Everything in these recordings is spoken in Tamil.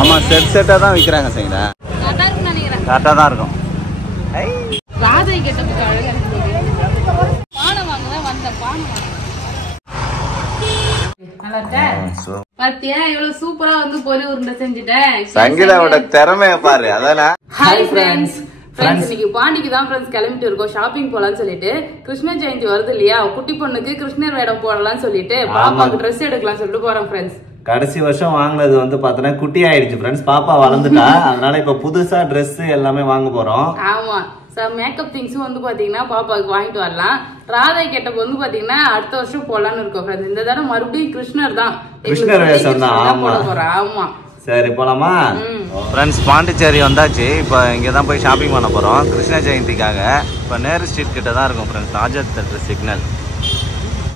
ஆமா செட்டா தான் விக்கிறாங்க சரிங்களா. கரெக்டா இருக்குன்னு நினைக்கிறேன். கரெக்டா தான் இருக்கும். ராதை கெட்டப்புக்கு அழகா இருக்கு. பானை வாங்குறேன் வந்த பானை பாத்தியா இவ்வளவு சூப்பரா வந்து பொரி உருண்டை செஞ்சுட்டேன். சங்கீதாவோட திறமைய பாரு. அதானே. Hi friends. இன்னைக்கு பாண்டிக்கு தான் ஃப்ரெண்ட்ஸ் கிளம்பிட்டு இருக்கோம் ஷாப்பிங் போலான்னு சொல்லிட்டு. கிருஷ்ண ஜெயந்தி வருது இல்லையா, குட்டி பொண்ணுக்கு கிருஷ்ணர் வேடம் போடலாம்னு சொல்லிட்டு பாப்பாக்கு ட்ரெஸ் எடுக்கலாம் சொல்லிட்டு போறோம் ஃப்ரெண்ட்ஸ். கடைசி வருஷம் வாங்கினது வந்து பாத்தீங்கன்னா குட்டி ஆயிடுச்சு ஃப்ரெண்ட்ஸ். பாப்பா வளர்ந்துட்டா, அதனால இப்ப புதுசா ட்ரெஸ் எல்லாமே வாங்க போறோம். ஆமா சார், மேக்கப் திங்ஸும் வந்து பாத்தீங்கன்னா பாப்பாவுக்கு வாங்கிட்டு வரலாம். ராதை கெட்டப் வந்து பாத்தீங்கன்னா அடுத்த வருஷம் போலான்னு இருக்கோம் ஃப்ரெண்ட்ஸ். இந்த தடவை மறுபடியும் கிருஷ்ணர் தான், கிருஷ்ணர் வேஷம் தான். ஆமா சரி போலாமா ஃப்ரெண்ட்ஸ். பாண்டிச்சேரி வந்தாச்சு. இப்போ இங்கே தான் போய் ஷாப்பிங் பண்ண போகிறோம் கிருஷ்ண ஜெயந்திக்காக. இப்போ நேரு ஸ்ட்ரீட் கிட்ட தான் இருக்கும் ஃப்ரெண்ட்ஸ், ராஜா தேட்டர் சிக்னல்.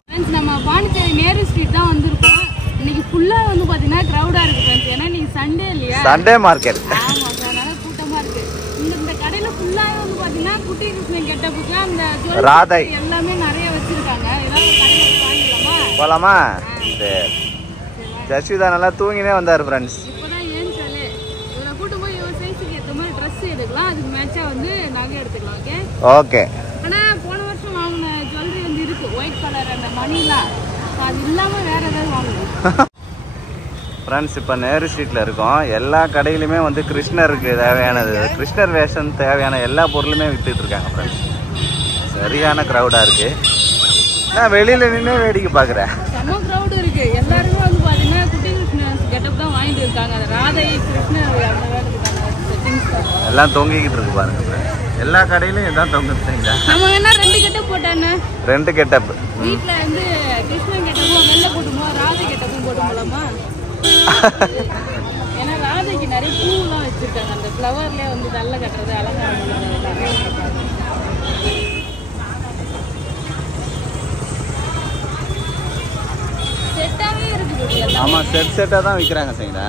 ஃப்ரெண்ட்ஸ் நம்ம பாண்டிச்சேரி நேரு ஸ்ட்ரீட் தான் வந்திருக்கோம். இன்னைக்கு ஃபுல்லாக வந்து பார்த்தீங்கன்னா க்ரௌடாக இருக்குது ஃப்ரெண்ட்ஸ். ஏன்னா இன்னைக்கு சண்டே இல்லையா, சண்டே மார்க்கெட். ஆமாம், அதனால கூட்டமாக இருக்குது. இந்த கடையில் ஃபுல்லாக வந்து பார்த்தீங்கன்னா குட்டி கிருஷ்ணன் கெட்டப்புக்கு அந்த ராதை எல்லாமே நிறைய வச்சுருக்காங்க. ஏதாவது கடையில் வாங்கிக்கலாமா? போகலாமா? சரி. ஜஸ்விதா நல்லா தூங்கினே வந்தார் ஃப்ரெண்ட்ஸ். எடுக்கலாம், அதுக்கு மேட்சா வந்து நகை எடுத்துக்கலாம். Okay okay. ஆனா போன வருஷம் வாங்கின ஜுவல்லரி வந்து இருக்கு, ஒயிட் கலர் அந்த மணிலாம், அது இல்லாம வேற ஏதாவது வாங்கணும் ஃப்ரெண்ட்ஸ். இப்போ நேரு ஸ்ட்ரீட்ல இருக்கோம். எல்லா கடையிலுமே வந்து கிருஷ்ணருக்கு தேவையானது, கிருஷ்ணர் வேஷம் தேவையான எல்லா பொருளுமே வித்துட்டு இருக்காங்க ஃப்ரெண்ட்ஸ். சரியான க்ரௌடா இருக்கு. நான் வெளியில நின்று வேடிக்கை பாக்குறேன். செம்ம க்ரௌட் இருக்கு. எல்லாருமே வந்து பாத்தீங்கன்னா குட்டி கிருஷ்ணர் கெட்டப் தான் வாங்கிட்டு இருக்காங்க. அந்த ராதை கிருஷ்ணர் எல்லாம் தொங்கிக்கிட்டு இருக்கு பாருங்க. எல்லா கடையிலும் இதான் தொங்குறீங்க. நம்ம வேணா ரெண்டு கெட்டப் போட்டானே, ரெண்டு கெட்டப். வீட்ல வந்து கிருஷ்ணன் கெட்டப்பும் வெள்ளை போட்டுமோ, ராதை கெட்டப்பும் போட்டுமோலாமா? ஏன்னா ராதைக்கு நிறைய பூலாம் வச்சிருக்காங்க. அந்த ஃப்ளவர்லயே வந்து நல்ல கட்டுறது அலங்காரம் நிறைய செட்டாவே இருக்குது. ஆமா செட்டா தான் விக்கிறாங்க சரிங்களா.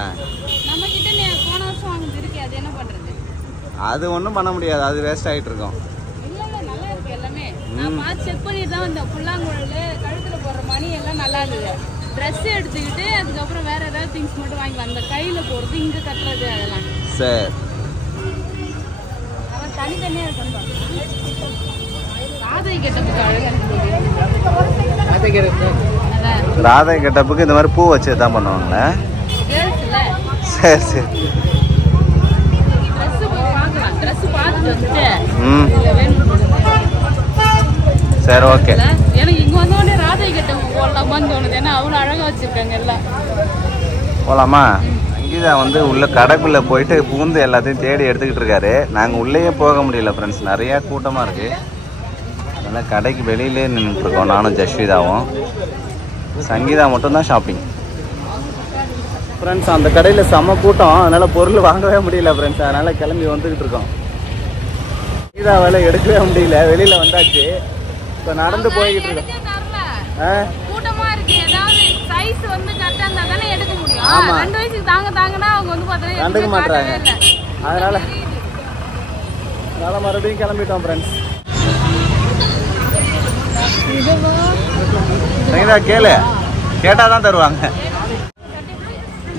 அது ஒன்றும் பண்ண முடியாது, அது வேஸ்ட் ஆகிட்டு இருக்கும். நல்லா இருக்கு எல்லாமே. நான் பார்த்து செக் பண்ணிட்டு தான் இந்த புல்லாங்குழல், கழுத்தில் போடுற மணி எல்லாம் நல்லா இருந்தது. ட்ரெஸ் எடுத்துக்கிட்டு அதுக்கப்புறம் வேற ஏதாவது திங்ஸ் மட்டும் வாங்கிக்கலாம். அந்த கையில் போடுறது, இங்கே கட்டுறது, அதெல்லாம் சரி. அவன் தனித்தனியாக இருக்கணும். ராதை கெட்டப்புக்கு அழகாக இருக்கு. ராதை கெட்டப்புக்கு இந்த மாதிரி பூ வச்சு தான் பண்ணுவாங்களே. சரி சரி. சரி ஓகே. எனக்கு இங்க வந்தோடனே ராதை கெட்டப்பு போடலாமான்னு தோணுது. ஏன்னா அவ்வளோ அழகா வச்சிருக்காங்க எல்லாம். போலாமா? சங்கீதா வந்து உள்ள கடைக்குள்ள போயிட்டு பூந்து எல்லாத்தையும் தேடி எடுத்துக்கிட்டு இருக்காரு. நாங்கள் உள்ளேயே போக முடியல ஃப்ரெண்ட்ஸ், நிறைய கூட்டமாக இருக்கு. அதனால் கடைக்கு வெளியிலே நின்றுட்டு இருக்கோம் நானும் ஜஸ்விதாவும். சங்கீதா மட்டும்தான் ஷாப்பிங் ஃப்ரெண்ட்ஸ். அந்த கடையில் செம்ம கூட்டம், அதனால் பொருள் வாங்கவே முடியல ஃப்ரெண்ட்ஸ். அதனால் கிளம்பி வந்துக்கிட்டு இருக்கோம். சங்கீதா வேலை எடுக்கவே முடியல, வெளியில் வந்தாச்சு. இப்போ நடந்து போய்கிட்டு இருக்கோம். கூட்டமா இருக்கு. ஏதாவது சைஸ் வந்து கரெக்டா இருந்தா தானே எடுக்க முடியும். 2 வயசுக்கு தாங்கன்னா அவங்க வந்து பார்த்தா கண்டுக்க மாட்டாங்க. அதனால மறுபடியும் கிளம்பிட்டோம் ஃப்ரெண்ட்ஸ். சங்கீதா கேளு, கேட்டாதான் தருவாங்க.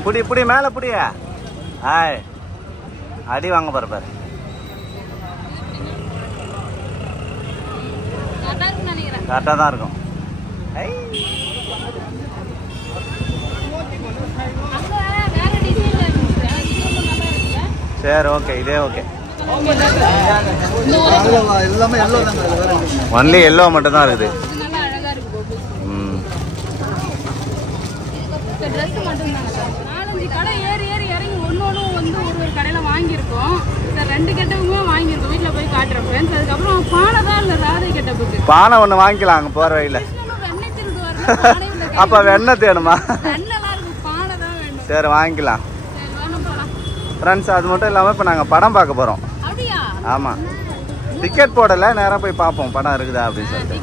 புடி புடி மேல புடியா. ஆய் அடி வாங்க பாரு பாரு. கரெக்டாக தான் இருக்கும். சரி ஓகே, இதே ஓகே. ஒன்லி எல்லோ மட்டும் தான் இருக்குது. பானை ஒண்ணு வாங்கிக்கலாம் அங்க போற வழியில. அப்ப வெண்ணெய் தேணுமா? சரி வாங்கிக்கலாம் ஃப்ரெண்ட்ஸ். அது மட்டும் இல்லாம இப்ப நாங்க படம் பார்க்க போறோம். ஆமா, டிக்கெட் போடல, நேரா போய் பார்ப்போம் படம் இருக்குதா அப்படின்னு சொல்லிட்டு.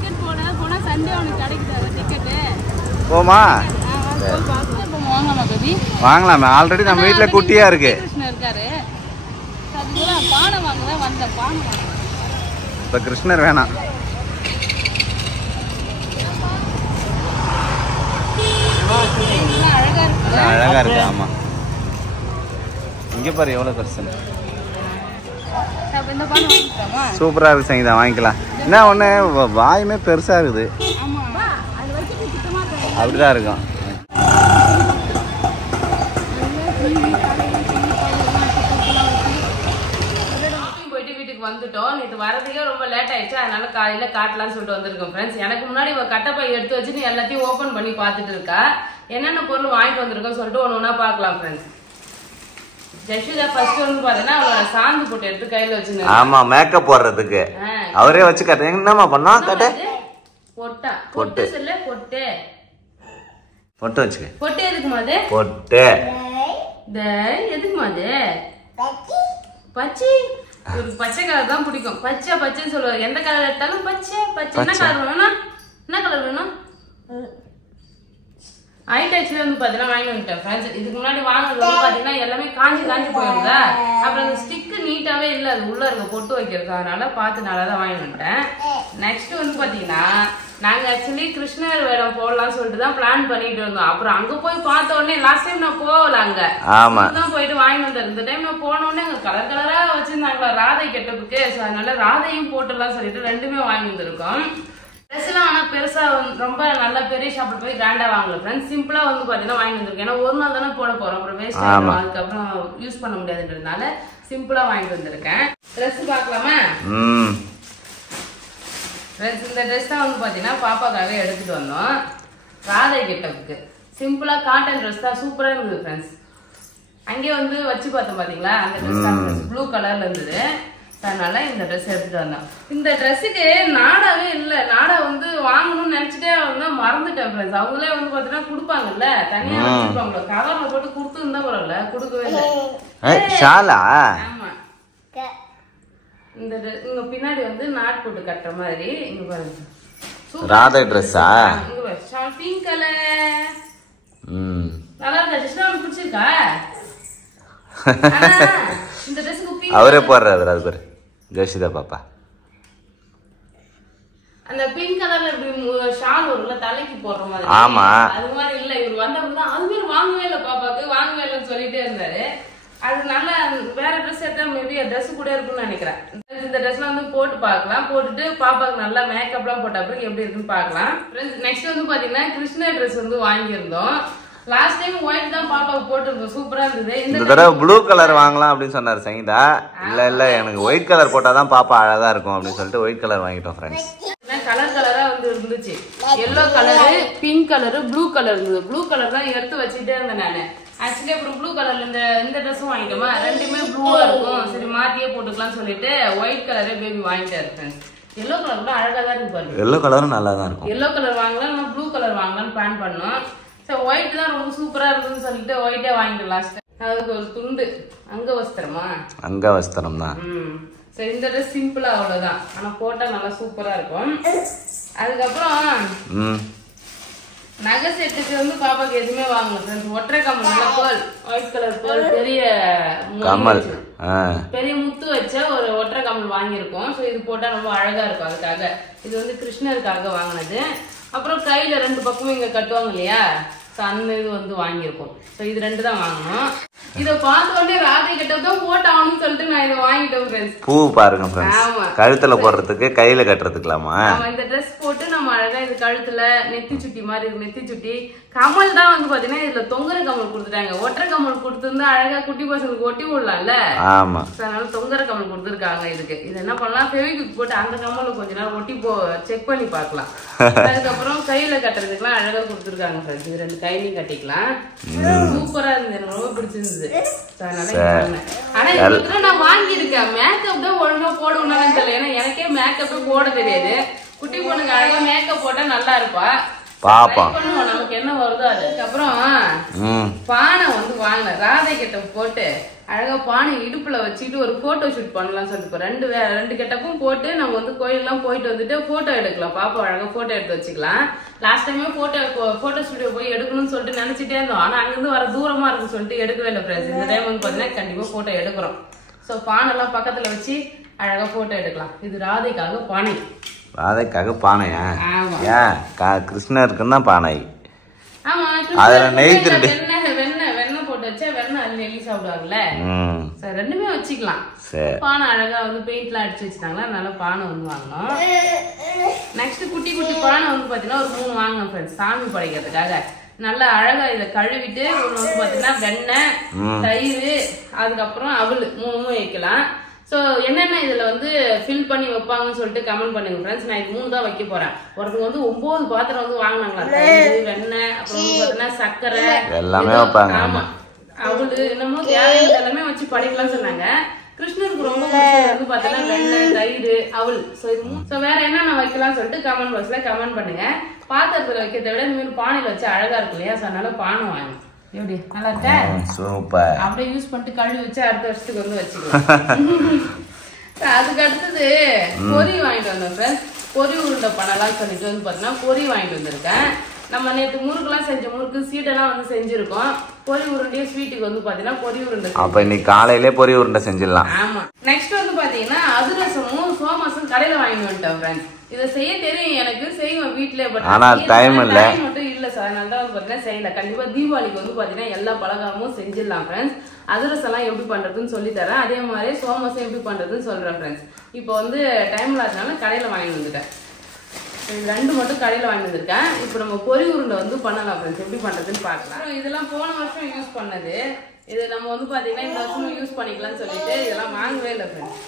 போமா? வாங்கலாமே, ஆல்ரெடி நம்ம வீட்டுல குட்டியா இருக்கு. இப்ப கிருஷ்ணர் வேணாம். அழகா இருக்கு. ஆமா இங்கே பாரு எவ்வளோ பெருசு. அப்ப இந்த பானை வாங்கிக்கலாமா? சூப்பராக இருக்குது சங்கீதா, வாங்கிக்கலாம். என்ன ஒன்று வாயுமே பெருசாக இருக்குது. ஆமா அது வச்சுட்டு சுத்தமா இருக்காது. அப்படிதான் இருக்கும். போயிட்டு வீட்டுக்கு வந்துட்டோம். இது வரதுக்கே ரொம்ப லேட் ஆயிடுச்சு, அதனால காலையில காட்டலாம்னு சொல்லிட்டு வந்திருக்கோம் ஃப்ரெண்ட்ஸ். எனக்கு முன்னாடி கட்டப்பை எடுத்து வச்சுட்டு எல்லாத்தையும் ஓபன் பண்ணி பார்த்துட்டு இருக்கா. என்னென்ன பொருள் வாங்கிட்டு வந்திருக்கோம் சொல்லிட்டு ஒன்று ஒன்றா பார்க்கலாம் ஃப்ரெண்ட்ஸ். ஜெஷிதா ஃபர்ஸ்ட் வந்து பாத்தீங்கன்னா அவளோட சாந்து போட்டு எடுத்து கையில வச்சுருந்தாங்க. ஆமா, மேக்கப் போடுறதுக்கு அவரே வச்சு காட்டு. என்னமா பண்ணா காட்டு. பொட்டா பொட்டு சொல்ல பொட்டு பொட்டு வச்சுக்க. பொட்டு எதுக்குமா அது? பொட்டு எதுக்குமா அது? பச்சை. ஒரு பச்சை கலர் தான் பிடிக்கும். பச்சை பச்சைன்னு சொல்லுவாரு. எந்த கலர் எடுத்தாலும் பச்சை பச்சை. என்ன கலர் வேணும்னா என்ன கலர் வேணும்? ஐடாக்ஸ்ல வந்து பாத்தீங்கன்னா வாங்கி வந்துட்டேன் ஃப்ரெண்ட்ஸ். இதுக்கு முன்னாடி வாங்கினது வந்து பாத்தீங்கன்னா எல்லாமே காஞ்சி போயிருந்தா. அப்புறம் அந்த ஸ்டிக்கு நீட்டாவே இல்லை, அது உள்ள இருக்க பொட்டு வைக்கிறது. அதனால பார்த்து நல்லா தான் வாங்கி வந்துட்டேன். நெக்ஸ்ட் வந்து பாத்தீங்கன்னா நாங்க ஆக்சுவலி கிருஷ்ணர் வேடம் போடலாம்னு சொல்லிட்டு தான் பிளான் பண்ணிட்டு இருந்தோம். அப்புறம் அங்க போய் பார்த்த உடனே லாஸ்ட் டைம் நான் போகல, அங்க தான் போயிட்டு வாங்கி வந்தேன். இந்த டைம் நான் போன உடனே அங்க கலர் கலரா வச்சிருந்தாங்களா ராதை கெட்டப்புக்கு. அதனால ராதையும் போட்டுலாம் சொல்லிட்டு ரெண்டுமே வாங்கி வந்திருக்கோம். ட்ரெஸ் எல்லாம் ஆனா பெருசா ரொம்ப நல்ல பெரிய ஷாப்ல போய் கிராண்டா வாங்கல ஃப்ரெண்ட்ஸ். சிம்பிளா வந்து பாத்தீங்கன்னா வாங்கி வந்திருக்கேன். ஏன்னா ஒரு நாள் தானே போட போறோம், அப்புறம் வேஸ்ட் ஆகும், அதுக்கப்புறம் யூஸ் பண்ண முடியாதுன்றதுனால சிம்பிளா வாங்கிட்டு வந்திருக்கேன். ட்ரெஸ் பாக்கலாமா? இந்த ட்ரெஸ் தான் வந்து பாத்தீங்கன்னா பாப்பாக்காக எடுத்துட்டு வந்தோம். ராதை கெட்டப்புக்கு சிம்பிளா காட்டன் ட்ரெஸ் தான், சூப்பரா இருந்தது ஃப்ரெண்ட்ஸ். அங்கேயே வந்து வச்சு பார்த்தோம் பாத்தீங்களா, அந்த ட்ரெஸ் தான் ப்ளூ கலர்ல இருந்தது. அதனால இந்த ட்ரெஸ் எடுத்துட்டு வந்தோம். இந்த ட்ரெஸ்ஸுக்கு நாடாவே இல்லை. நாடா வந்து வாங்கணும்னு நினைச்சிட்டே வந்து மறந்துட்டேன் ஃப்ரெண்ட்ஸ். அவங்களே வந்து பாத்தீங்கன்னா கொடுப்பாங்கல்ல, தனியா வச்சிருப்பாங்களோ, கவர்ல போட்டு கொடுத்துருந்தா பரவாயில்ல, கொடுக்கவே இல்லை. ஆமா, இந்த இங்க பின்னாடி வந்து நாட் போட்டு கட்டுற மாதிரி. இங்க பாருங்க ராதை ட்ரெஸ்ஸா? பிங்க் கலர் நல்லா இருக்கா? ஜெஸ்டா உனக்கு பிடிச்சிருக்கா? இந்த ட்ரெஸ்ஸுக்கு அவரே போடுறாரு. அது பேரு ஜெஷிதா பாப்பா. அந்த பிங்க் கலர்ல இப்படி ஷால் வரும்ல தலைக்கு போடுற மாதிரி. ஆமா, அது மாதிரி இல்ல. இவர் வந்தப்பதான் அது மாதிரி வாங்கவே இல்லை, பாப்பாக்கு வாங்கவே இல்லைன்னு சொல்லிட்டே இருந்தாரு. அது நல்ல வேற ட்ரெஸ் எடுத்தா மேபி ட்ரெஸ் கூட இருக்குன்னு நினைக்கிறேன். இந்த ட்ரெஸ்ல வந்து போட்டு பார்க்கலாம். போட்டுட்டு பாப்பாக்கு நல்லா மேக்கப்லாம் போட்ட அப்புறம் எப்படி இருக்குன்னு பார்க்கலாம். நெக்ஸ்ட் வந்து பாத்தீங்கன்னா கிருஷ்ணர் ட்ரெஸ் வந்து வாங்கியிருந்தோம். லாஸ்ட் டைம் ஒயிட் தான் பாப்பாவுக்கு போட்டுருந்தோம், சூப்பரா இருந்தது. இந்த தடவை ப்ளூ கலர் வாங்கலாம் அப்படின்னு சொன்னாரு சங்கீதா. இல்ல எனக்கு ஒயிட் கலர் போட்டாதான் பாப்பா அழகா இருக்கும் அப்படின்னு சொல்லிட்டு ஒயிட் கலர் வாங்கிட்டோம் ஃப்ரெண்ட்ஸ். கலர் கலரா வந்து இருந்துச்சு. Yellow colour, pink colour, blue colour இருந்தது. ப்ளூ கலர் தான் எடுத்து வச்சுட்டே இருந்தேன் நானு. ஆக்சுவலி அப்புறம் ப்ளூ கலர்ல இந்த ட்ரெஸ்ஸும் வாங்கிட்டோமா, ரெண்டுமே ப்ளூவா இருக்கும், சரி மாத்தியே போட்டுக்கலாம்னு சொல்லிட்டு ஒயிட் கலரே பேபி வாங்கிட்டாரு ஃப்ரெண்ட்ஸ். எல்லோ கலர் கூட அழகா தான் இருக்கு பாருங்க. எல்லோ கலரும் நல்லா தான் இருக்கும். எல்லோ கலர் வாங்கலாம், நான் ப்ளூ கலர் வாங்கலாம்னு பிளான் பண்ணோம். சோ ஒயிட் தான் ரொம்ப சூப்பரா இருக்குன்னு சொல்லிட்டு ஒயிட்டே வாங்கிட்டு லாஸ்ட். அதுக்கு ஒரு துண்டு அங்க வஸ்திரம் தான். சரி, இந்த ட்ரெஸ் சிம்பிளா அவ்வளவுதான், ஆனா போட்டா நல்லா சூப்பரா இருக்கும். அதுக்கப்புறம் நகை செட்டுக்கு வந்து பாப்பாக்கு எதுவுமே வாங்கல. ஒற்றை கம்மல் நல்ல பேர்ல், ஒயிட் கலர் பேர்ல், பெரிய கம்மல், பெரிய முத்து வச்ச ஒரு ஒற்றை கம்மல் வாங்கியிருக்கோம். ஸோ இது போட்டா ரொம்ப அழகா இருக்கும். அதுக்காக இது வந்து கிருஷ்ணருக்காக வாங்கினது. அப்புறம் கையில ரெண்டு பக்கமும் இங்க கட்டுவாங்க இல்லையா, ஸோ அந்த இது வந்து வாங்கியிருக்கோம். ஸோ இது ரெண்டு தான் வாங்கணும். இதை பார்த்த உடனே ராதை கிட்டதான் போட்டாகணும்னு சொல்லிட்டு நான் இதை வாங்கிட்டேன் ஃப்ரெண்ட்ஸ். பூ பாருங்க ஃப்ரெண்ட்ஸ், கழுத்துல போடுறதுக்கு கையில கட்டுறதுக்கலாமா? இந்த ட்ரெஸ் போட்டு நம்ம அழகா இது கழுத்துல நெத்தி சுட்டி மாதிரி இருக்கு. நெத்தி சுட்டி கமல் தான் வந்து பாத்தீங்கன்னா இதுல தொங்குற கமல் கொடுத்துட்டாங்க. ஒற்றை கமல் கொடுத்துருந்தா அழகா குட்டி பசங்களுக்கு ஒட்டி விடலாம்ல. ஆமா, அதனால தொங்குற கமல் கொடுத்துருக்காங்க. இதுக்கு இது என்ன பண்ணலாம், ஃபெவிக்விக் போட்டு அந்த கமல கொஞ்ச நேரம் ஒட்டி செக் பண்ணி பார்க்கலாம். அதுக்கப்புறம் கையில கட்டுறதுக்குலாம் அழகா கொடுத்துருக்காங்க ஃப்ரெண்ட்ஸ். இது ரெண்டு கையிலையும் கட்டிக்கலாம். சூப்பரா இருந்தது, எனக்கு ரொம்ப பிடிச்சிருந்தது. ஆனா இதுல நான் வாங்கியிருக்கேன். மேக்கப் தான் ஒழுங்கா போடணும்னு தெரியல, ஏன்னா எனக்கே மேக்கப்பே போட தெரியாது. குட்டி பொண்ணுக்கு அழகா மேக்கப் போட்டா நல்லா இருப்பா. பண்ணுவோம், நமக்கு என்ன வருதோ. அதுக்கப்புறம் பானை வந்து வாங்கினேன். ராதை கிட்ட போட்டு அழகா பானை இடுப்புல வச்சுட்டு ஒரு போட்டோ ஷூட் பண்ணலாம் சொல்லிட்டு ரெண்டு கெட்டப்பும் போட்டு நம்ம வந்து கோயிலெல்லாம் போயிட்டு வந்துட்டு போட்டோ எடுக்கலாம். பாப்பா அழகா போட்டோ எடுத்து வச்சுக்கலாம். லாஸ்ட் டைமே போட்டோ ஸ்டுடியோ போய் எடுக்கணும்னு சொல்லிட்டு நினைச்சிட்டே இருந்தோம். ஆனா அங்கிருந்து வர தூரமா இருக்குன்னு சொல்லிட்டு எடுக்கவே இல்லை ஃப்ரெண்ட்ஸ். இந்த டைம் வந்து பாத்தீங்கன்னா கண்டிப்பா போட்டோ எடுக்கிறோம். சோ பானை எல்லாம் பக்கத்துல வச்சு அழகா போட்டோ எடுக்கலாம். இது ராதைக்காக பானை. ராதைக்காக பானையா? ஏன் கிருஷ்ணருக்குன்னு தான் பானை. ஆமா, அதுல நெய் திருட்டு வெண்ணெய் போட்டு போட்டு வச்சா வெண்ணெய் அள்ளி அள்ளி சாப்பிடுவாங்கல்ல. சரி, ரெண்டுமே வச்சுக்கலாம். சரி. பானை அழகா வந்து பெயிண்ட்லாம் அடிச்சு வச்சுட்டாங்களா, அதனால பானை வந்து வாங்கணும். நெக்ஸ்ட் குட்டி குட்டி பானை வந்து பாத்தீங்கன்னா ஒரு 3 வாங்கணும் ஃப்ரெண்ட்ஸ், சாமி படைக்கிறதுக்காக. நல்லா அழகா இதை கழுவிட்டு ஒன்று வந்து பாத்தீங்கன்னா வெண்ணெய், தயிர், அதுக்கப்புறம் அவல் 3 வைக்கலாம். ஸோ என்னென்ன இதுல வந்து ஃபில் பண்ணி வைப்பாங்கன்னு சொல்லிட்டு கமெண்ட் பண்ணுங்க ஃப்ரெண்ட்ஸ். நான் இது 3 தான் வைக்க போறேன். ஒருத்தங்க வந்து 9 பாத்திரம் வந்து வாங்கினாங்களா, தயிர், வெண்ணெய், அப்புறம் வந்து பாத்தீங்கன்னா சர்க்கரை எல்லாமே வைப்பாங்க. ஆமா, அவளு என்னமோ தேவையான எல்லாமே வச்சு படைக்கலாம்னு சொன்னாங்க. கிருஷ்ணருக்கு ரொம்ப பிடிச்சது வந்து பாத்தீங்கன்னா வெண்ணெய், தயிர், அவள். ஸோ வேற என்னென்ன வைக்கலாம்னு சொல்லிட்டு கமெண்ட் பாக்ஸ்ல கமெண்ட் பண்ணுங்க. பாத்திரத்துல வைக்கிறத விட இந்த மாதிரி பானையில வச்சு அழகா இருக்கு இல்லையா, ஸோ அதனால பானை வாங்க. எப்படி நல்லா இருக்கா? சூப்பர். அப்படியே யூஸ் பண்ணிட்டு கழுவி வச்சு அடுத்த வருஷத்துக்கு வந்து வச்சுக்கலாம். அதுக்கு அடுத்தது பொரி வாங்கிட்டு வந்தோம் ஃப்ரெண்ட்ஸ். பொரி உருண்டை பண்ணலாம்னு சொல்லிட்டு வந்து பாத்தீங்கன்னா பொரி வாங்கிட்டு வந்திருக்கேன். நம்ம நேற்று முறுக்குலாம் செஞ்ச முறுக்கு சீட்டெல்லாம் வந்து செஞ்சிருக்கோம். பொரி உருண்டையே ஸ்வீட்டுக்கு வந்து பாத்தீங்கன்னா பொரி உருண்டை. அப்ப இன்னைக்கு காலையிலே பொரி உருண்டை செஞ்சிடலாம். ஆமா. நெக்ஸ்ட் வந்து பாத்தீங்கன்னா அதிரசமும் சோமாசும் கடையில வாங்கிட்டு வந்துட்டோம் ஃப்ரெண்ட்ஸ். இதை செய்ய தெரியும் எனக்கு, செய்வேன் வீட்டுல. பட் ஆனா டைம் இல்ல மட்டும் இல்ல சார், அதனால தான் பாத்தீங்கன்னா செய்யல. கண்டிப்பா தீபாவளிக்கு வந்து பாத்தீங்கன்னா எல்லா பலகாரமும் செஞ்சிடலாம் ஃப்ரெண்ட்ஸ். அதிரசம் எல்லாம் எப்படி பண்றதுன்னு சொல்லி தரேன். அதே மாதிரி சோமாசும் எப்படி பண்றதுன்னு சொல்றேன் ஃப்ரெண்ட்ஸ். இப்போ வந்து டைம் இல்லாதனால கடையில வாங்கி வந்துட்டேன். இது 2 மட்டும் கடையில வாங்கி வந்திருக்கேன். இப்போ நம்ம பொரி உருண்டை வந்து பண்ணலாம் ஃப்ரெண்ட்ஸ், எப்படி பண்றதுன்னு பார்க்கலாம். இதெல்லாம் போன வருஷம் யூஸ் பண்ணது. இது நம்ம வந்து பாத்தீங்கன்னா இந்த வருஷம் யூஸ் பண்ணிக்கலாம்னு சொல்லிட்டு இதெல்லாம் வாங்கவே இல்லை ஃப்ரெண்ட்ஸ்.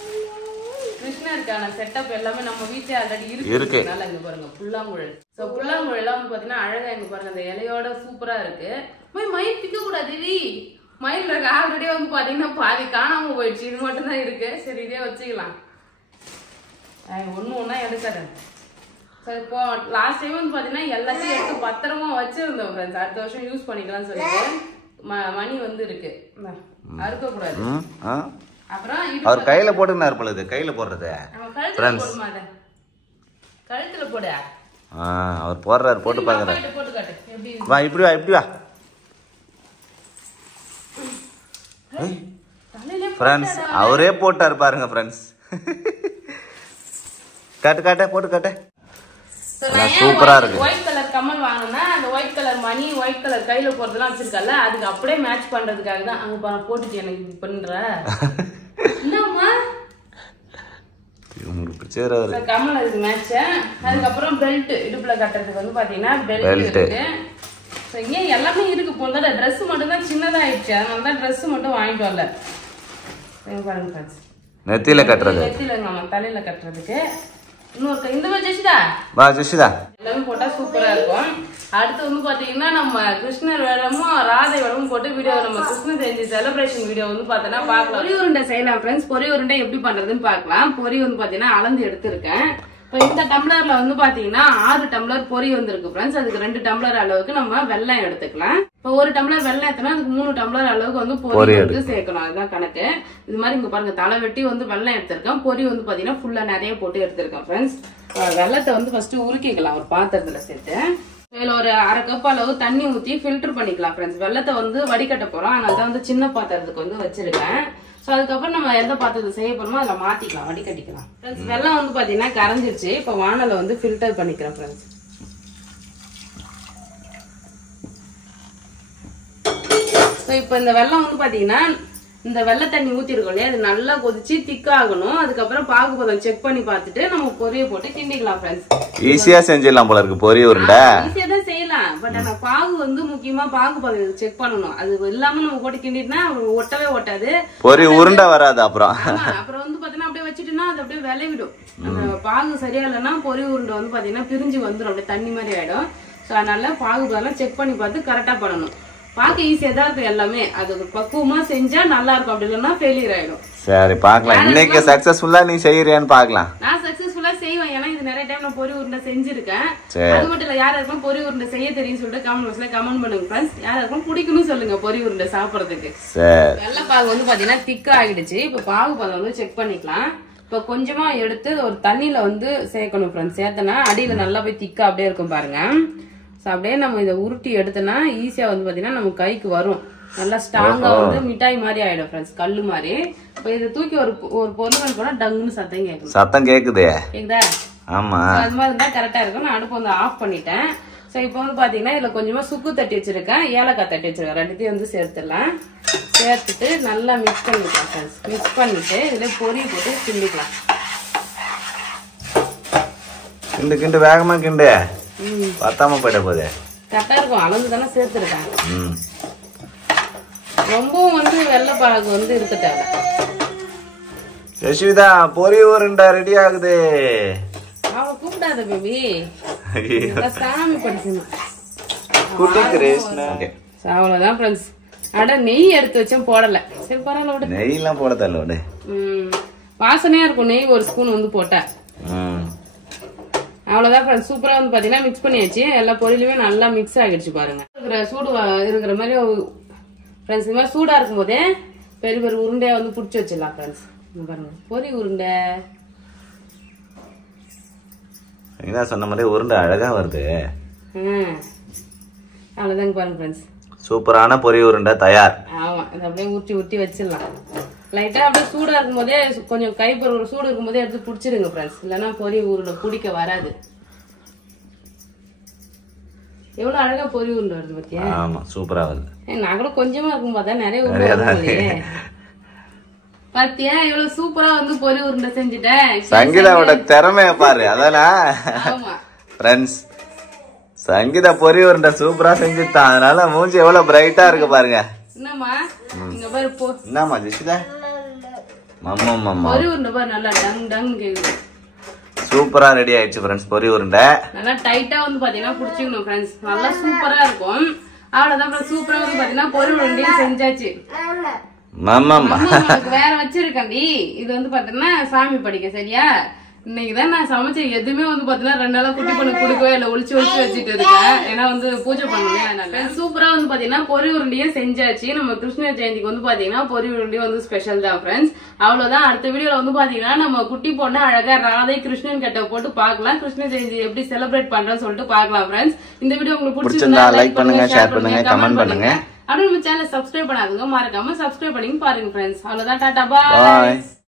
கிருஷ்ணருக்கான செட்டப் எல்லாமே நம்ம வீட்டுல ஆல்ரெடி இருக்கு. இங்க பாருங்க புல்லாங்குழல். ஸோ புல்லாங்குழல் எல்லாம் வந்து பாத்தீங்கன்னா அழகா இங்க பாருங்க அந்த இலையோட சூப்பரா இருக்கு. மயில் பிக்க கூடாது, மயில் இருக்கு. ஆல்ரெடி வந்து பாத்தீங்கன்னா பாதி காணாம போயிடுச்சு, இது மட்டும் தான் இருக்கு. சரி, இதே வச்சுக்கலாம். ஒண்ணா எடுக்கிறேன். இப்போ லாஸ்ட் டைம் வந்து பாத்தீங்கன்னா எல்லாத்தையும் எடுத்து பத்திரமா வச்சிருந்தோம் ஃப்ரெண்ட்ஸ். அடுத்த வருஷம் யூஸ் பண்ணிக்கலாம்னு சொல்லிட்டு மணி வந்து இருக்கு, அறுக்க கூடாது. அப்புறம் அவர் கையில போட்டுனாரு போல, இது கையில போடுறது கழுத்துல போடு. அவர் போடுறாரு, போட்டு பாக்குறாரு. போட்டு காட்டு எப்படி வா, இப்படி வா, இப்படி வா ஃப்ரெண்ட்ஸ். அவரே போட்டாரு பாருங்க ஃப்ரெண்ட்ஸ். காட்டு காட்ட போட்டு காட்ட. சூப்பரா இருக்கு. ஒயிட் கலர் கம்மல் வாங்கினா அந்த ஒயிட் கலர் மணி, ஒயிட் கலர் கையில போறதெல்லாம் வச்சிருக்கல, அதுக்கு அப்படியே மேட்ச் பண்றதுக்காக தான். அங்க போட்டுட்டு எனக்கு பண்ற என்னம்மா கம்மல் அதுக்கு மேட்ச். அதுக்கப்புறம் பெல்ட், இடுப்புல கட்டுறதுக்கு வந்து பாத்தீங்கன்னா பெல்ட் இருக்கு. இங்க எல்லாமே இருக்கு. போல ட்ரெஸ் மட்டும் தான் சின்னதா ஆயிடுச்சு, அதனால தான் ட்ரெஸ் மட்டும் வாங்கிட்டு வரல. பாருங்க ஃப்ரெண்ட்ஸ், நெத்தியில கட்டுறது, நெத்தியில நம்ம தலையில கட்டுறதுக்கு. இன்னொரு இந்த மாதிரி ஜெஷிதா எல்லாமே போட்டா சூப்பரா இருக்கும். அடுத்து வந்து பாத்தீங்கன்னா நம்ம கிருஷ்ணர் வேடமும் ராதை வேடமும் போட்டு வீடியோ, நம்ம கிருஷ்ணர் ஜெயந்தி செலிப்ரேஷன் வீடியோ வந்து பாத்தீங்கன்னா பாக்கலாம். பொரி உருண்டை செய்யலாம் ஃப்ரெண்ட்ஸ். பொரி உருண்டை எப்படி பண்றதுன்னு பாக்கலாம். பொரி வந்து பாத்தீங்கன்னா அளந்து எடுத்திருக்கேன். இப்போ இந்த டம்ளர்ல வந்து பாத்தீங்கன்னா 6 டம்ளர் பொரி வந்திருக்கு ஃப்ரெண்ட்ஸ். அதுக்கு 2 டம்ளர் அளவுக்கு நம்ம வெல்லம் எடுத்துக்கலாம். இப்போ 1 டம்ளர் வெல்லம் எடுத்தோம்னா அதுக்கு 3 டம்ளர் அளவுக்கு வந்து பொரி வந்து சேர்க்கணும், அதுதான் கணக்கு. இது மாதிரி இங்க பாருங்க, தலை வெட்டி வந்து வெல்லம் எடுத்திருக்கேன். பொரி வந்து பாத்தீங்கன்னா ஃபுல்லா நிறைய போட்டு எடுத்திருக்கேன் ஃப்ரெண்ட்ஸ். வெல்லத்தை வந்து ஃபர்ஸ்ட் உருக்கிக்கலாம் ஒரு பாத்திரத்துல சேர்த்து. இதுல ஒரு 1/2 கப் அளவு தண்ணி ஊத்தி ஃபில்டர் பண்ணிக்கலாம் ஃப்ரெண்ட்ஸ். வெல்லத்தை வந்து வடிகட்ட போறோம், அதனால வந்து சின்ன பாத்திரத்துக்கு வந்து வச்சிருக்கேன். ஸோ அதுக்கப்புறம் நம்ம எந்த பாத்திரத்தை செய்ய போறோமோ அதில் மாத்திக்கலாம், வடிகட்டிக்கலாம் ஃப்ரெண்ட்ஸ். வெல்லம் வந்து பாத்தீங்கன்னா கரைஞ்சிருச்சு. இப்போ வானலை வந்து ஃபில்டர் பண்ணிக்கிறேன் ஃப்ரெண்ட்ஸ். ஸோ இப்போ இந்த வெல்லம் வந்து பாத்தீங்கன்னா இந்த வெள்ளை தண்ணி ஊத்திருக்கோம் இல்லையா, அது நல்லா கொதிச்சு திக்காகணும். அதுக்கப்புறம் பாகுபதம் செக் பண்ணி பார்த்துட்டு நம்ம பொரிய போட்டு கிண்டிக்கலாம் ஃப்ரெண்ட்ஸ். ஈஸியா செஞ்சிடலாம் போல இருக்கு பொரி உருண்டை. ஈஸியா தான் செய்யலாம், பட் ஆனா பாகு வந்து முக்கியமா பாகுபதம் செக் பண்ணணும். அது இல்லாம நம்ம போட்டு கிண்டிட்டுனா ஒட்டவே ஒட்டாது, பொரி உருண்டை வராது. அப்புறம் அப்புறம் வந்து பாத்தீங்கன்னா அப்படியே வச்சுட்டுனா அது அப்படியே விளைவிடும். அந்த பாகு சரியா இல்லைன்னா பொரி உருண்டை வந்து பாத்தீங்கன்னா பிரிஞ்சு வந்துடும், அப்படியே தண்ணி மாதிரி ஆயிடும். ஸோ அதனால பாகுபதம் செக் பண்ணி பார்த்து கரெக்டா பண்ணணும். பாக்க ஈஸியா தான் இருக்கும் எல்லாமே, அது பக்குவமா செஞ்சா நல்லா இருக்கும், அப்படி இல்லைன்னா ஃபெயிலியர் ஆயிடும். சரி பாக்கலாம், இன்னைக்கு சக்சஸ்ஃபுல்லா நீ செய்யறியான்னு பாக்கலாம். நான் சக்சஸ்ஃபுல்லா செய்வேன், ஏன்னா இது நிறைய டைம் நான் பொரி உருண்டை செஞ்சிருக்கேன். அது மட்டும் இல்ல, யாருக்கும் பொரி உருண்டை செய்ய தெரியும் சொல்லிட்டு கமெண்ட் பாக்ஸ்ல கமெண்ட் பண்ணுங்க ஃப்ரெண்ட்ஸ். யாருக்கும் பிடிக்கும்னு சொல்லுங்க பொரி உருண்டை சாப்பிடறதுக்கு. வெள்ளை பாகு வந்து பாத்தீங்கன்னா திக்கா ஆகிடுச்சு. இப்ப பாகு பதம் வந்து செக் பண்ணிக்கலாம். இப்ப கொஞ்சமா எடுத்து ஒரு தண்ணியில வந்து சேர்க்கணும் ஃப்ரெண்ட்ஸ். சேர்த்தனா அடியில நல்லா போய் திக்கா அப்படியே இருக்கும் பாருங்க. அப்படியே நம்ம இதை உருட்டி எடுத்தோம்னா ஈஸியா வந்து பாத்தீங்கன்னா நம்ம கைக்கு வரும். நல்லா ஸ்ட்ராங்கா வந்து மிட்டாய் மாதிரி ஆயிடும் ஃப்ரெண்ட்ஸ், கல்லு மாதிரி. இப்ப இதை தூக்கி ஒரு பொருள் போனா டங்குன்னு சத்தம் கேட்கும். சத்தம் கேக்குதே, கேக்குதா? ஆமா, அது மாதிரி இருந்தா கரெக்டா இருக்கும். நான் அடுப்பு வந்து ஆஃப் பண்ணிட்டேன். ஸோ இப்போ வந்து பாத்தீங்கன்னா இதுல கொஞ்சமா சுக்கு தட்டி வச்சிருக்கேன், ஏலக்காய் தட்டி வச்சிருக்கேன். ரெண்டுத்தையும் வந்து சேர்த்துடலாம். சேர்த்துட்டு நல்லா மிக்ஸ் பண்ணிக்கலாம் ஃப்ரெண்ட்ஸ். மிக்ஸ் பண்ணிட்டு இதுல பொரி போட்டு கிண்டிக்கலாம். கிண்டு வேகமா கிண்டு, பத்தாம போயிட்ட போதே. கரெக்டா இருக்கும், அளந்து தானே சேர்த்துருக்காங்க. ரொம்பவும் வந்து வெள்ளை பாகு வந்து இருக்க தேவை. யசுவிதா பொரி உருண்டை ரெடி ஆகுது. அவளை கூப்பிடாத பேபி, சாமி படிக்கணும். குட்டி கிருஷ்ணா. அவ்வளவுதான் ஃப்ரெண்ட்ஸ். அட நெய் எடுத்து வச்சேன் போடல. சரி பரவாயில்ல விடு. நெய் எல்லாம் போட தரல விடு. வாசனையா இருக்கும் நெய் ஒரு ஸ்பூன் வந்து போட்டா. அவ்வளவுதான் ஃப்ரெண்ட்ஸ். சூப்பரா வந்து பாத்தீங்கன்னா மிக்ஸ் பண்ணியாச்சு. எல்லா பொருளுமே நல்லா மிக்ஸ் ஆகிடுச்சு பாருங்க. சூடு இருக்கிற மாதிரி ஃப்ரெண்ட்ஸ், இந்த மாதிரி சூடா இருக்கும் போதே பெரிய பெரிய உருண்டையா வந்து புடிச்சு வச்சிடலாம் ஃப்ரெண்ட்ஸ். பாருங்க பொரி உருண்டை. என்ன சொன்ன மாதிரி உருண்டை அழகா வருது. அவ்வளவுதாங்க பாருங்க ஃப்ரெண்ட்ஸ். சூப்பரான பொரி உருண்டை தயார். ஆமா, இதை அப்படியே ஊற்றி வச்சிடலாம். லைட்டா அப்படியே சூடா இருக்கும் போதே கொஞ்சம் கைப்பொரு சூடு இருக்கும் போதே எடுத்து புடிச்சிருங்க ஃப்ரெண்ட்ஸ். இல்லைன்னா பொரி உருண்டை பிடிக்க வராது. எவ்வளவு அழகா பொரி உருண்டை வருது பத்தியா? ஆமா சூப்பரா வருது. நான் கூட கொஞ்சமா இருக்கும் பார்த்தா நிறைய உருண்டை பாத்தியா? எவ்வளவு சூப்பரா வந்து பொரி உருண்டை செஞ்சுட்டேன். சங்கீதாவோட திறமைய பாரு. அதானா ஃப்ரெண்ட்ஸ், சங்கீதா பொரி உருண்டை சூப்பரா செஞ்சுட்டான். அதனால மூஞ்சி எவ்வளவு பிரைட்டா இருக்கு பாருங்க. என்னம்மா இங்க பாரு போ. என்னம்மா ஜெசிதா? மம்மா பொரி உருண்டை பாரு நல்லா டங் டங் கேக்குது. சூப்பரா ரெடி ஆயிடுச்சு ஃப்ரெண்ட்ஸ் பொரி உருண்டை. நல்லா டைட்டா வந்து பாத்தீங்கன்னா புடிச்சுக்கணும் ஃப்ரெண்ட்ஸ். நல்லா சூப்பரா இருக்கும். அவ்வளவுதான் சூப்பரா வந்து பாத்தீங்கன்னா பொரி உருண்டையும் செஞ்சாச்சு. வேற வச்சிருக்கேன்டி. இது வந்து பாத்தீங்கன்னா சாமி படிக்க. சரியா? இன்னைக்குதான் நான் சமைச்சேன். எதுவுமே வந்து பாத்தீங்கன்னா 2 நாளா குட்டி பண்ண குடுக்கவே இல்ல, ஒளிச்சு வச்சுட்டு இருக்கேன். ஏன்னா வந்து பூஜை பண்ணணும். அதனால சூப்பரா வந்து பாத்தீங்கன்னா பொரி உருண்டையும் செஞ்சாச்சு. நம்ம கிருஷ்ணர் ஜெயந்திக்கு வந்து பாத்தீங்கன்னா பொரி உருண்டையும் வந்து ஸ்பெஷல் தான் ஃப்ரெண்ட்ஸ். அவ்வளவுதான். அடுத்த வீடியோல வந்து பாத்தீங்கன்னா நம்ம குட்டி பொண்ணு அழகா ராதை கிருஷ்ணன் கட்ட போட்டு பாக்கலாம். கிருஷ்ண ஜெயந்தி எப்படி செலிப்ரேட் பண்றோம்னு சொல்லிட்டு பாக்கலாம் ஃப்ரெண்ட்ஸ். இந்த வீடியோ உங்களுக்கு பிடிச்சிருந்தா லைக் பண்ணுங்க, ஷேர் பண்ணுங்க, கமெண்ட் பண்ணுங்க. அப்படியே நம்ம சேனலை சப்ஸ்கிரைப் பண்ணாதுங்க, மறக்காம சப்ஸ்கிரைப் பண்ணி பாருங்க ஃப்ரெண்ட்ஸ். அவ்வளவுதான். டாடா பாய்.